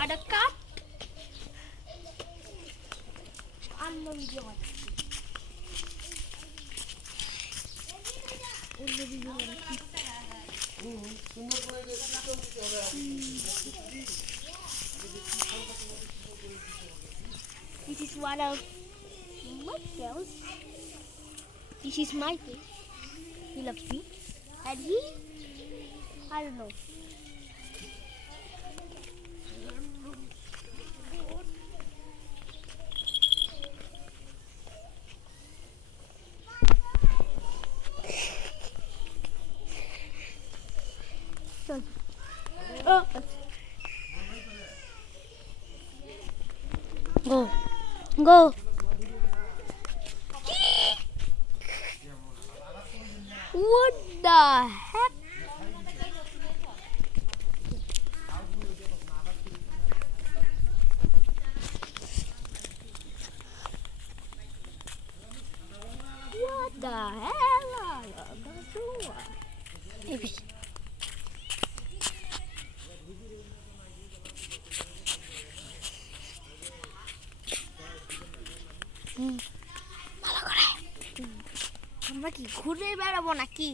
gotta cut. অন্য video This is one of my girls. This is my fish. He loves me. And he, I don't know. Oh. Go. Go. What the heck? What the hell are you doing? Maybe. ভালো করে আমরা কি ঘুরে বেড়াবো নাকি?